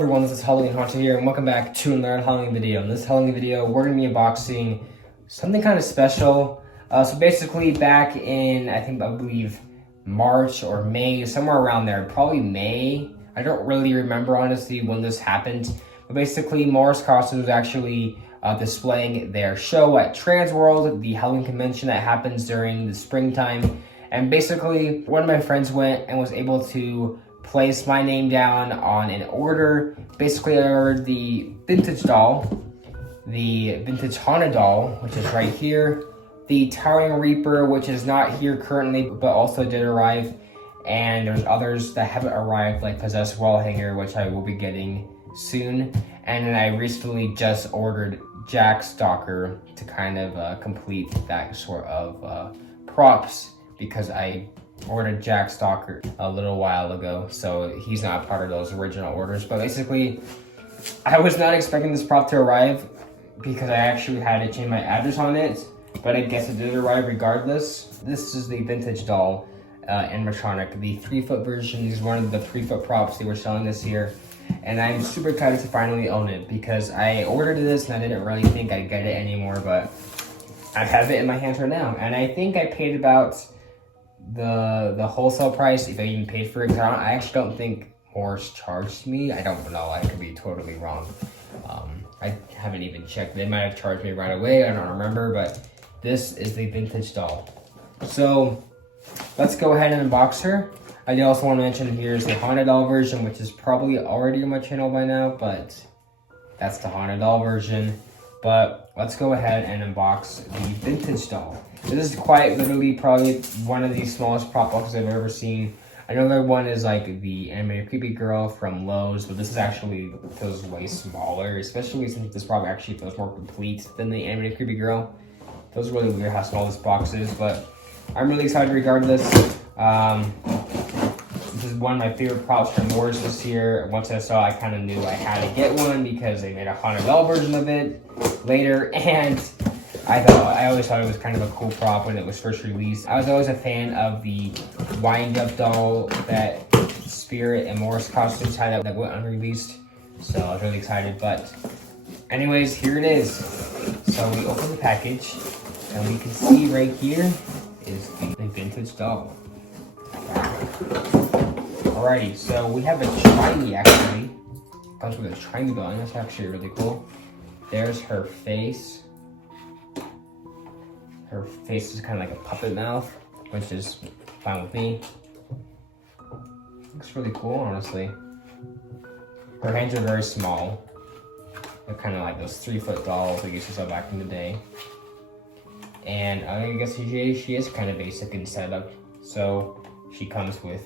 everyone, this is Halloween Hunter here, and welcome back to another Halloween video. In this Halloween video, we're going to be unboxing something kind of special. So basically, back in, I believe, March or May, somewhere around there, probably May. I don't really remember, honestly, when this happened. But basically, Morris Costumes was actually displaying their show at Transworld, the Halloween convention that happens during the springtime. And basically, one of my friends went and was able to place my name down on an order. Basically, I ordered the vintage doll, the vintage Haunted doll, which is right here, the Towering Reaper, which is not here currently, but also did arrive, and there's others that haven't arrived, like Possessed Wall Hanger, which I will be getting soon. And then I recently just ordered Jack Stalker to kind of complete that sort of props, because I ordered Jack Stalker a little while ago, so he's not part of those original orders. But basically, I was not expecting this prop to arrive because I actually had to change my address on it, but I guess it did arrive regardless. This is the vintage doll, Animatronic, the 3-foot version. This is one of the 3-foot props they were selling this year, and I'm super excited to finally own it because I ordered this and I didn't really think I'd get it anymore, but I have it in my hands right now, and I think I paid about the wholesale price, if I even paid for it. I actually don't think Morris charged me. I don't know, I could be totally wrong. I haven't even checked. They might have charged me right away, I don't remember, but this is the vintage doll. So let's go ahead and unbox her. I do also want to mention here's the Haunted doll version, which is probably already on my channel by now, but that's the Haunted doll version. But let's go ahead and unbox the vintage doll. This is quite literally probably one of the smallest prop boxes I've ever seen. Another one is like the Animated Creepy Girl from Lowe's, but this is actually feels way smaller, especially since this prop actually feels more complete than the Animated Creepy Girl. It feels really weird how small this box is, but I'm really excited regardless. This is one of my favorite props from Morris this year. Once I saw it, I kind of knew I had to get one because they made a Haunted doll version of it later, and I always thought it was kind of a cool prop when it was first released. I was always a fan of the wind-up doll that Spirit and Morris Costumes had that went unreleased, so I was really excited. But anyways, here it is. So we open the package, and we can see right here is the vintage doll. Alrighty, so we have a shiny actually. Comes with a shiny gun. That's actually really cool. There's her face. Her face is kind of like a puppet mouth, which is fine with me. Looks really cool, honestly. Her hands are very small. They're kind of like those 3-foot dolls we used to sell back in the day. And I guess she is kind of basic in setup. So she comes with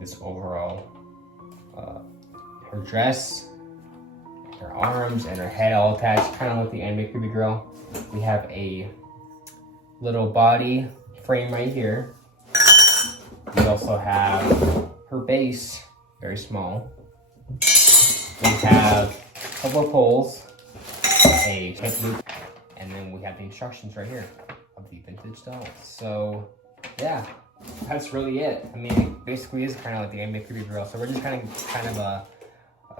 this overall, her dress, her arms, and her head all attached, kind of like the Animated Creepy Girl. We have a little body frame right here. We also have her base, very small. We have a couple of poles, a tape loop, and then we have the instructions right here of the vintage doll. So yeah, that's really it. I mean, it basically is kind of like the Animated Creepy Girl. So we're just kind of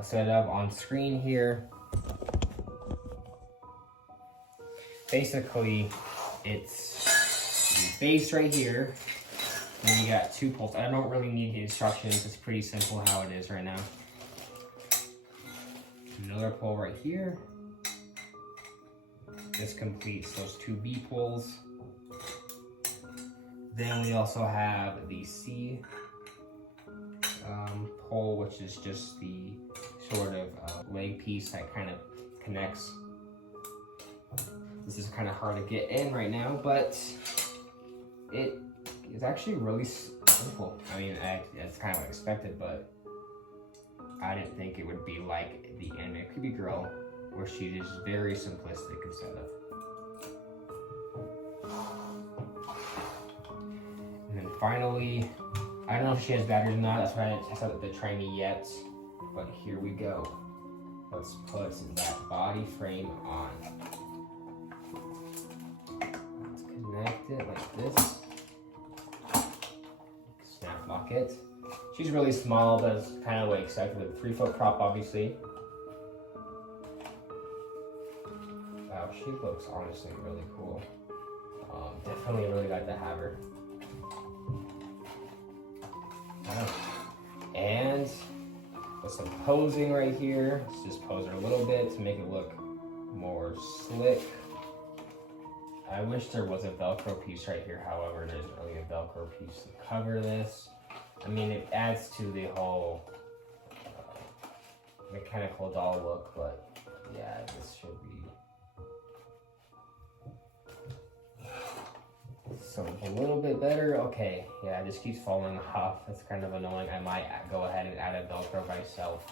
set up on screen here. Basically, it's the base right here, and you got 2 poles. I don't really need the instructions. It's pretty simple how it is right now. Another pole right here. This completes those 2 B poles. Then we also have the C pole, which is just the sort of leg piece that kind of connects. This is kind of hard to get in right now, but it is actually really simple. I mean, it's kind of expected, but I didn't think it would be like the Animated Creepy Girl, where she is very simplistic in setup. And then finally, I don't know if she has batteries or not. That's why I didn't test out the Trinity yet, but here we go. Let's put that body frame on. Let's connect it like this. Snap lock it. She's really small, but it's kind of what I expected with a 3-foot prop, obviously. Wow, she looks honestly really cool. Definitely really like to have her. And with some posing right here, let's just pose her a little bit to make it look more slick. I wish there was a Velcro piece right here, however, there isn't really a Velcro piece to cover this. I mean, it adds to the whole mechanical doll look, but yeah, this should be. So a little bit better. Okay, yeah, it just keeps falling off. That's kind of annoying. I might go ahead and add a Velcro myself.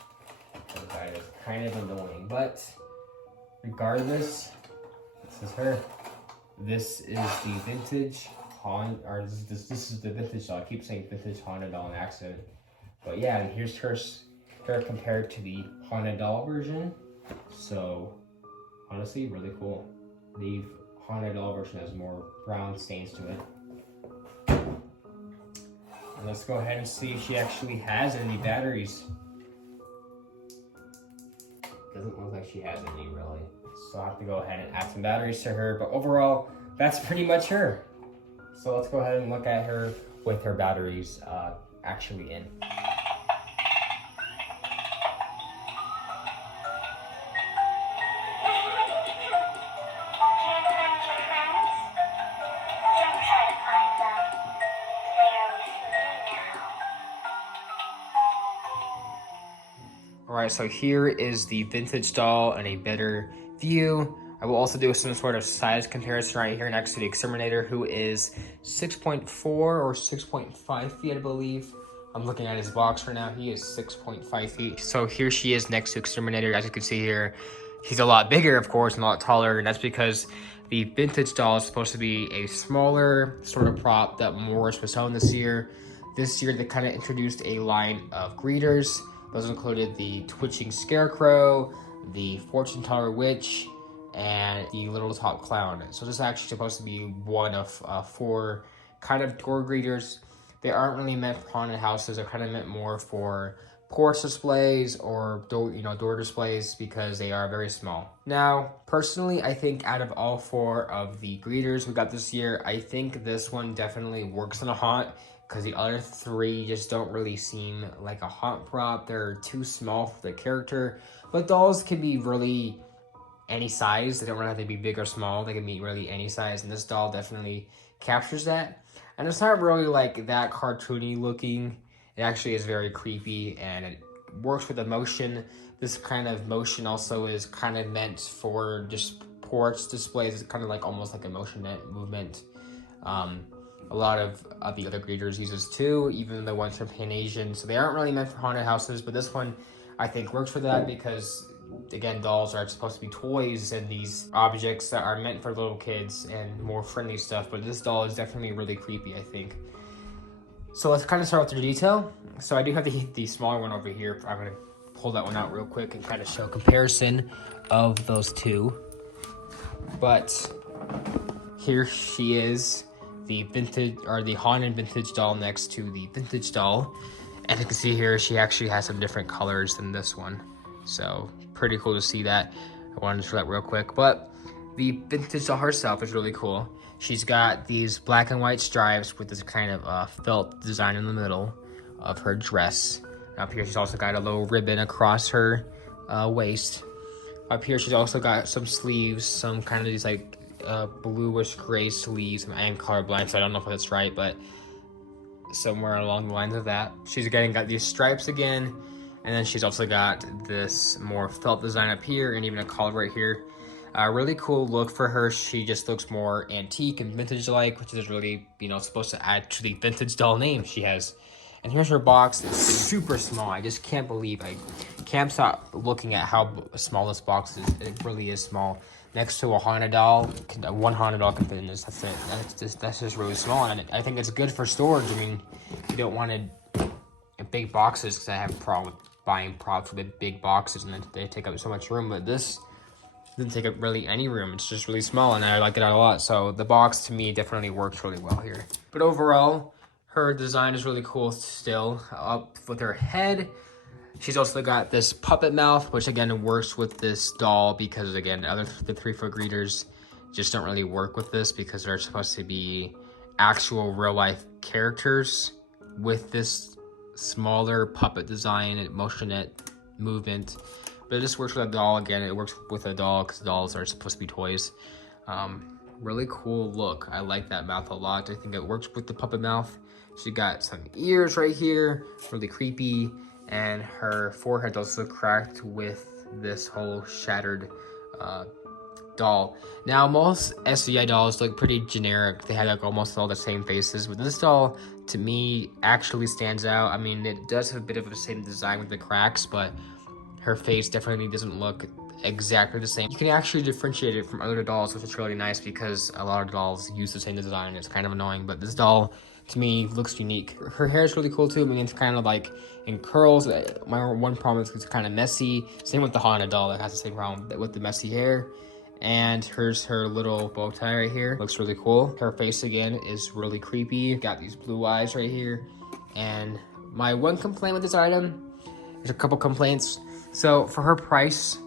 That is kind of annoying, but regardless, this is her. This is the vintage this is the vintage doll. I keep saying vintage Honda doll in accident, but yeah, and here's her compared to the Honda doll version. So honestly, really cool. The Honda doll version has more brown stains to it. And let's go ahead and see if she actually has any batteries. Doesn't look like she has any really. So I'll have to go ahead and add some batteries to her. But overall, that's pretty much her. So let's go ahead and look at her with her batteries actually in. Alright, so here is the vintage doll in a better view. I will also do some sort of size comparison right here next to the Exterminator, who is 6.4 or 6.5 feet, I believe. I'm looking at his box right now. He is 6.5 feet. So here she is next to Exterminator. As you can see here, he's a lot bigger, of course, and a lot taller, and that's because the vintage doll is supposed to be a smaller sort of prop that Morris was selling this year. This year, they kind of introduced a line of greeters. Those included the Twitching Scarecrow, the Fortune Teller Witch, and the Little Top Clown. So this is actually supposed to be one of 4 kind of door greeters. They aren't really meant for haunted houses. They're kind of meant more for porch displays or door displays because they are very small. Now, personally, I think out of all 4 of the greeters we got this year, I think this one definitely works in a haunt, because the other 3 just don't really seem like a haunt prop. They're too small for the character. But dolls can be really any size. They don't really have to be big or small. They can be really any size, and this doll definitely captures that. And it's not really like that cartoony looking. It actually is very creepy, and it works with the motion. This kind of motion also is kind of meant for just porch displays. It's kind of like almost like a motion movement. A lot of the other greeters use this too, even the ones from Pan Asian. So they aren't really meant for haunted houses, but this one I think works for that because, again, dolls are supposed to be toys and these objects that are meant for little kids and more friendly stuff. But this doll is definitely really creepy, I think. So let's kind of start with the detail. So I do have the smaller one over here. I'm going to pull that one out real quick and kind of show a comparison of those 2. But here she is, the vintage or the haunted vintage doll next to the vintage doll. And you can see here she actually has some different colors than this one. So pretty cool to see that. I wanted to show that real quick. But the vintage doll herself is really cool. She's got these black and white stripes with this kind of felt design in the middle of her dress. Up here she's also got a little ribbon across her waist. Up here she's also got some sleeves, some kind of these like bluish gray sleeves. I am colorblind, so I don't know if that's right, but somewhere along the lines of that. She's again got these stripes again, and then she's also got this more felt design up here and even a collar right here. Really cool look for her. She just looks more antique and vintage like, which is really, supposed to add to the vintage doll name she has. And here's her box. It's super small. I just can't believe I can't stop looking at how small this box is. It really is small. Next to a haunted doll, one haunted doll can fit in this. That's it. That's just really small, and I think it's good for storage. I mean, you don't want big boxes, because I have a problem with buying props with big boxes, and they take up so much room. But this doesn't take up really any room. It's just really small, and I like it a lot. So the box to me definitely works really well here. But overall, Her design is really cool still. Up with her head. She's also got this puppet mouth, which again works with this doll because again, the 3-foot greeters just don't really work with this because they're supposed to be actual real life characters with this smaller puppet design and motionette movement. But it just works with a doll. Again, it works with a doll because dolls are supposed to be toys. Really cool look. I like that mouth a lot. I think it works with the puppet mouth. She got some ears right here, really creepy. And her forehead's also cracked with this whole shattered doll. Now, most SVI dolls look pretty generic. They have like almost all the same faces. But this doll, to me, actually stands out. I mean, it does have a bit of the same design with the cracks, but her face definitely doesn't look exactly the same. You can actually differentiate it from other dolls, which is really nice because a lot of dolls use the same design. It's kind of annoying, but this doll, to me, looks unique. Her hair is really cool too. I mean, it's kind of like in curls. My one problem is it's kind of messy. Same with the haunted doll that has the same problem with the messy hair. And here's her little bow tie right here. Looks really cool. Her face again is really creepy. Got these blue eyes right here. And my one complaint with this item, there's a couple complaints. So for her price,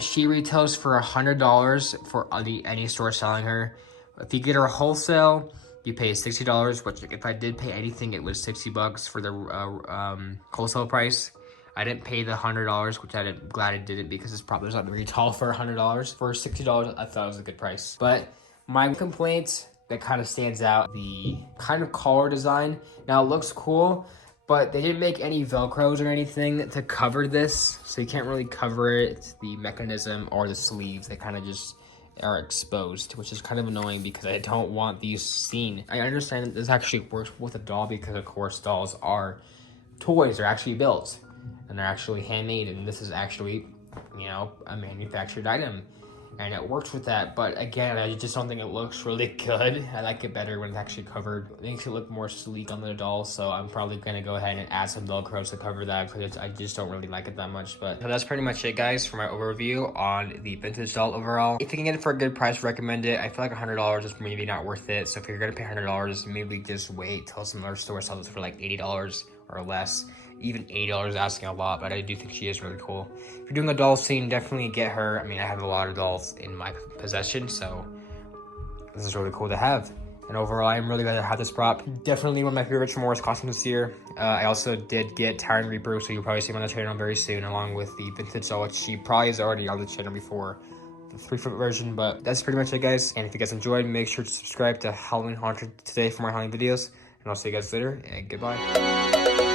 she retails for $100 for any store selling her. If you get her wholesale, you pay $60, which if I did pay anything, it was $60 for the wholesale price. I didn't pay the $100, which I'm glad I didn't because it's probably not retail for $100. For $60, I thought it was a good price. But my complaint that kind of stands out, the kind of collar design. Now it looks cool, but they didn't make any Velcros or anything to cover this. So you can't really cover it, the mechanism or the sleeves. They kind of just are exposed, which is kind of annoying because I don't want these seen. I understand that this actually works with a doll because of course dolls are toys, they're actually built and they're actually handmade, and this is actually, you know, a manufactured item and it works with that. But again, I just don't think it looks really good. I like it better when it's actually covered. It makes it look more sleek on the doll, so I'm probably gonna go ahead and add some Velcros to cover that because I just don't really like it that much. But so that's pretty much it, guys, for my overview on the vintage doll overall. If you can get it for a good price, recommend it. I feel like $100 is maybe not worth it, so if you're gonna pay $100, maybe just wait till some other store sells it for like $80 or less. Even $80 is asking a lot, but I do think she is really cool. If you're doing a doll scene, definitely get her. I mean, I have a lot of dolls in my possession, so this is really cool to have. And overall, I'm really glad to have this prop. Definitely one of my favorite Tremors costumes this year. I also did get Tyrant Reaper, so you'll probably see him on the channel very soon, along with the vintage doll, which she probably is already on the channel before the 3-foot version. But that's pretty much it, guys. And if you guys enjoyed, make sure to subscribe to Halloween Haunted today for more Halloween videos. And I'll see you guys later, and goodbye.